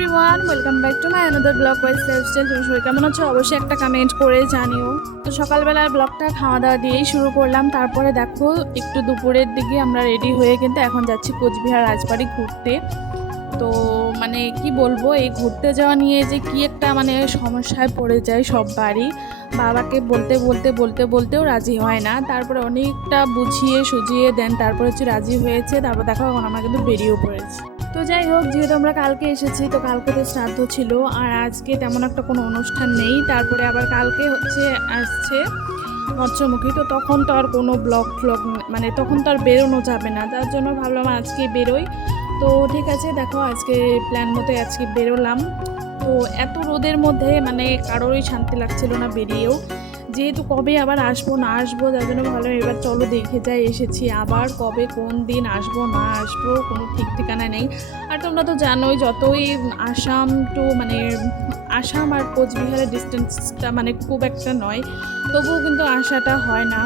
Everyone welcome back to my another blog wise lifestyle তুমি সবাই কেমন আছো? অবশ্যই একটা কমেন্ট করে জানিও। তো সকালবেলার ব্লগটা খাওয়া দাওয়া দিয়েই শুরু করলাম। তারপরে দেখো, একটু দুপুরের দিকে আমরা রেডি হয়ে কিন্তু এখন যাচ্ছি কোচবিহার রাজবাড়ি ঘুরতে। তো মানে কি বলব, এই ঘুরতে যাওয়া নিয়ে যে কি একটা মানে সমস্যায় পড়ে যায় সব বাড়ি। বাবাকে বলতে বলতে বলতে, বলতেও রাজি হয় না। তারপরে অনেকটা বুঝিয়ে সুঝিয়ে দেন, তারপরে হচ্ছে রাজি হয়েছে। তারপর দেখো, এখন আমরা কিন্তু বেরিয়েও পড়েছি। তো যাই হোক, যেহেতু আমরা কালকে এসেছি, তো কালকে তো শ্রাদ্ধ ছিল, আর আজকে তেমন একটা কোনো অনুষ্ঠান নেই। তারপরে আবার কালকে হচ্ছে আসছে মৎস্যমুখী, তো তখন তো আর কোনো ব্লগ ফ্লগ মানে তখন তো আর বেরোনো যাবে না। তার জন্য ভাবলাম আজকে বেরোই। তো ঠিক আছে, দেখো আজকে প্ল্যান মতো আজকে বেরোলাম। তো এত রোদের মধ্যে মানে কারোরই শান্তি লাগছিল না বেরিয়েও। যেহেতু কবে আবার আসব না আসব যার জন্য ভালো, এবার চলো দেখে যাই, এসেছি। আবার কবে, কোন দিন আসব, না আসব, কোনো ঠিক ঠিকানা নেই। আর তোমরা তো জানোই, যতই আসাম টু মানে আসাম আর কোচবিহারের ডিস্টেন্সটা মানে খুব একটা নয়, তবুও কিন্তু আসাটা হয় না।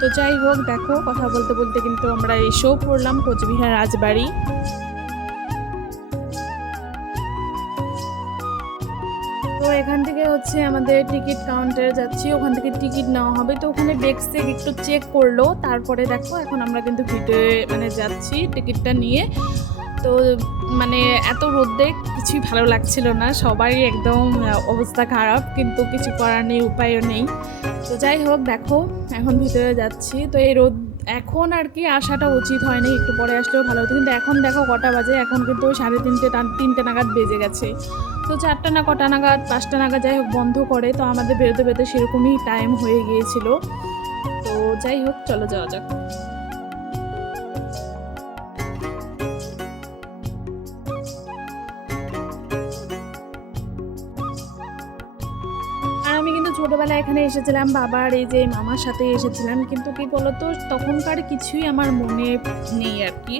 তো যাই হোক, দেখো, কথা বলতে বলতে কিন্তু আমরা এসেও পড়লাম কোচবিহার রাজবাড়ি। এখান থেকে হচ্ছে আমাদের টিকিট কাউন্টারে যাচ্ছি, ওখান থেকে টিকিট নেওয়া হবে। তো ওখানে ডেস্ক একটু চেক করল, তারপরে দেখো এখন আমরা কিন্তু ভিতরে মানে যাচ্ছি টিকিটটা নিয়ে। তো মানে এত রোদে কিছুই ভালো লাগছিল না, সবারই একদম অবস্থা খারাপ, কিন্তু কিছু করার নেই, উপায়ও নেই। তো যাই হোক, দেখো এখন ভিতরে যাচ্ছি। তো এই রোদ এখন আর কি আসাটা উচিত হয়নি, একটু পরে আসলেও ভালো হতো। কিন্তু এখন দেখো কটা বাজে, এখন কিন্তু সাড়ে তিনটে তিনটে নাগাদ বেজে গেছে। তো চারটা না, কটা নাগাদ, পাঁচটা নাগাদ যাই হোক বন্ধ করে, তো আমাদের বেরোতে বেরোতে সেরকমই টাইম হয়ে গিয়েছিল। তো যাই হোক, চলো যাওয়া যাক। ছোটোবেলায় এখানে এসেছিলাম, বাবার এই যে মামার সাথে এসেছিলাম, কিন্তু কি বলতো, তখনকার কিছুই আমার মনে নেই আর কি।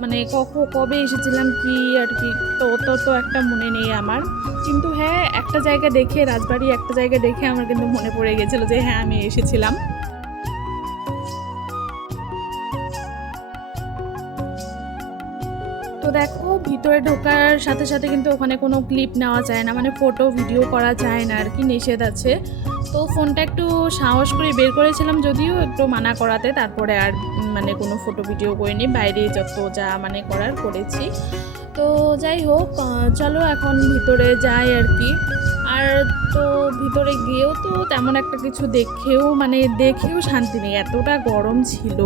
মানে কখ কবে এসেছিলাম, কি আর কি, তো তো তো একটা মনে নেই আমার। কিন্তু হ্যাঁ একটা জায়গা দেখে, রাজবাড়ি একটা জায়গা দেখে আমার কিন্তু মনে পড়ে গেছিল যে হ্যাঁ আমি এসেছিলাম। দেখো, ভিতরে ঢোকার সাথে সাথে কিন্তু ওখানে কোনো ক্লিপ নেওয়া যায় না মানে ফটো ভিডিও করা যায় না, আর কি নিষেধ আছে। তো ফোনটা একটু সাহস করে বের করেছিলাম যদিও একটু মানা করাতে, তারপরে আর মানে কোনো ফটো ভিডিও করিনি, বাইরে যত যা মানে করার করেছি। তো যাই হোক চলো এখন ভিতরে যাই আর কি। আর তো ভিতরে গিয়েও তো তেমন একটা কিছু দেখেও মানে দেখেও শান্তি নেই, এতটা গরম ছিল।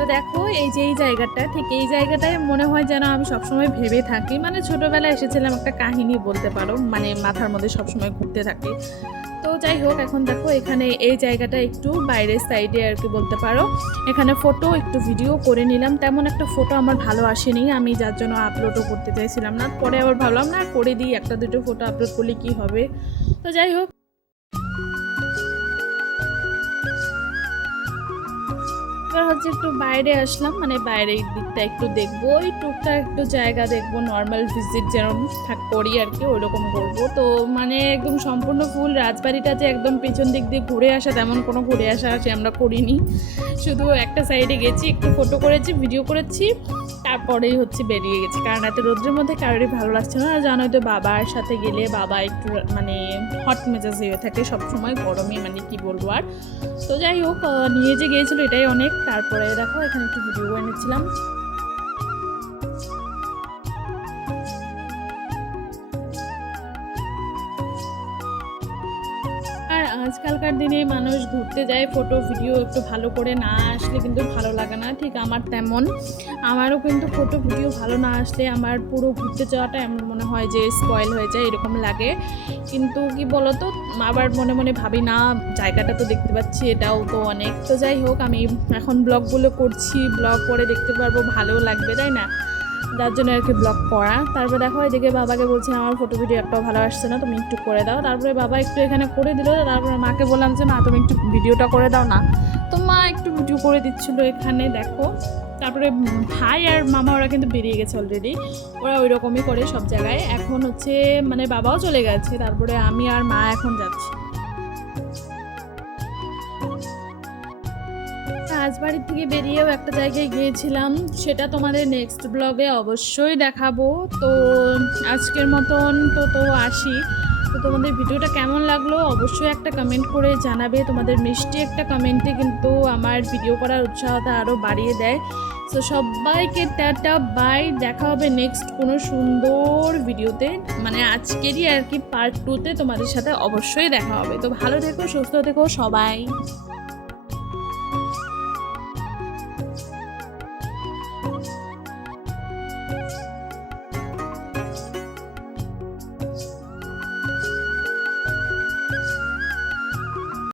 তো দেখো, এই যে এই জায়গাটা, ঠিক এই জায়গাটায় মনে হয় যেন আমি সবসময় ভেবে থাকি। মানে ছোটোবেলায় এসেছিলাম একটা কাহিনী বলতে পারো মানে মাথার মধ্যে সবসময় ঘুরতে থাকে। তো যাই হোক, এখন দেখো এখানে এই জায়গাটা একটু বাইরের সাইডে আর কি বলতে পারো। এখানে ফটো একটু ভিডিও করে নিলাম। তেমন একটা ফটো আমার ভালো আসেনি, আমি যার জন্য আপলোডও করতে চাইছিলাম না। পরে আবার ভাবলাম, না করে দিই, একটা দুটো ফটো আপলোড করলে কি হবে? তো যাই হোক এবার হচ্ছে একটু বাইরে আসলাম মানে বাইরের দিকটা একটু দেখব, ওই টুকটাক একটু জায়গা দেখব নর্মাল ভিজিট যেরকম থাক করি আর কি, ওইরকম করব। তো মানে একদম সম্পূর্ণ ফুল রাজবাড়িটা যে একদম পেছন দিক দিয়ে ঘুরে আসা, তেমন কোনো ঘুরে আসা আসে আমরা করিনি। শুধু একটা সাইডে গেছি, একটু ফটো করেছি ভিডিও করেছি, তারপরেই হচ্ছে বেরিয়ে গেছি। কারণ এত রোদ্রের মধ্যে কারোরই ভালো লাগছে না। আর জানোই তো, বাবার সাথে গেলে বাবা একটু মানে হট মেজাজ হয়ে থাকে, সবসময় গরমে মানে কি বলব আর। তো যাই হোক নিয়ে যে গিয়েছিল, এটাই অনেক। তারপরে দেখো এখানে একটু ভিডিও এনেছিলাম আজকালকার দিনে মানুষ ঘুরতে যায় ফটো ভিডিও একটু ভালো করে না আসলে কিন্তু ভালো লাগে না। ঠিক আমার তেমন। আমারও কিন্তু ফটো ভিডিও ভালো না আসলে আমার পুরো ঘুরতে যাওয়াটা এমন মনে হয় যে স্পয়েল হয়ে যায়, এরকম লাগে। কিন্তু কি বলতো, আবার মনে মনে ভাবি, না, জায়গাটা তো দেখতে পাচ্ছি, এটাও তো অনেক। তো যাই হোক, আমি এখন ব্লগগুলো করছি ব্লগ করে দেখতে পারব ভালো লাগবে, তাই না? যার জন্য আর কি ব্লগ করা। তারপর দেখো এদিকে বাবাকে বলছি, আমার ফটো ভিডিও একটাও ভালো আসছে না, তুমি একটু করে দাও। তারপরে বাবা একটু এখানে করে দিল, তারপরে মাকে বললাম যে মা তুমি একটু ভিডিওটা করে দাও না। তো মা একটু ভিডিও করে দিচ্ছিল এখানে, দেখো। তারপরে ভাই আর মামা, ওরা কিন্তু বেরিয়ে গেছে অলরেডি ওরা ওই রকমই করে সব জায়গায়। এখন হচ্ছে মানে বাবাও চলে গেছে। তারপরে আমি আর মা এখন যাচ্ছি। রাজবাড়ির থেকে বেরিয়েও একটা জায়গায় গিয়েছিলাম, সেটা তোমাদের নেক্সট ব্লগে অবশ্যই দেখাবো। তো আজকের মতন তো তো আসি। তো তোমাদের ভিডিওটা কেমন লাগল অবশ্যই একটা কমেন্ট করে জানাবে। তোমাদের মিষ্টি একটা কমেন্টে কিন্তু আমার ভিডিও করার উৎসাহটা আরও বাড়িয়ে দেয়। তো সবাইকে টাটা বাই দেখা হবে নেক্সট কোনো সুন্দর ভিডিওতে মানে আজকেরই আর কি পার্ট টুতে তোমাদের সাথে অবশ্যই দেখা হবে। তো ভালো থেকো, সুস্থ থেকো সবাই।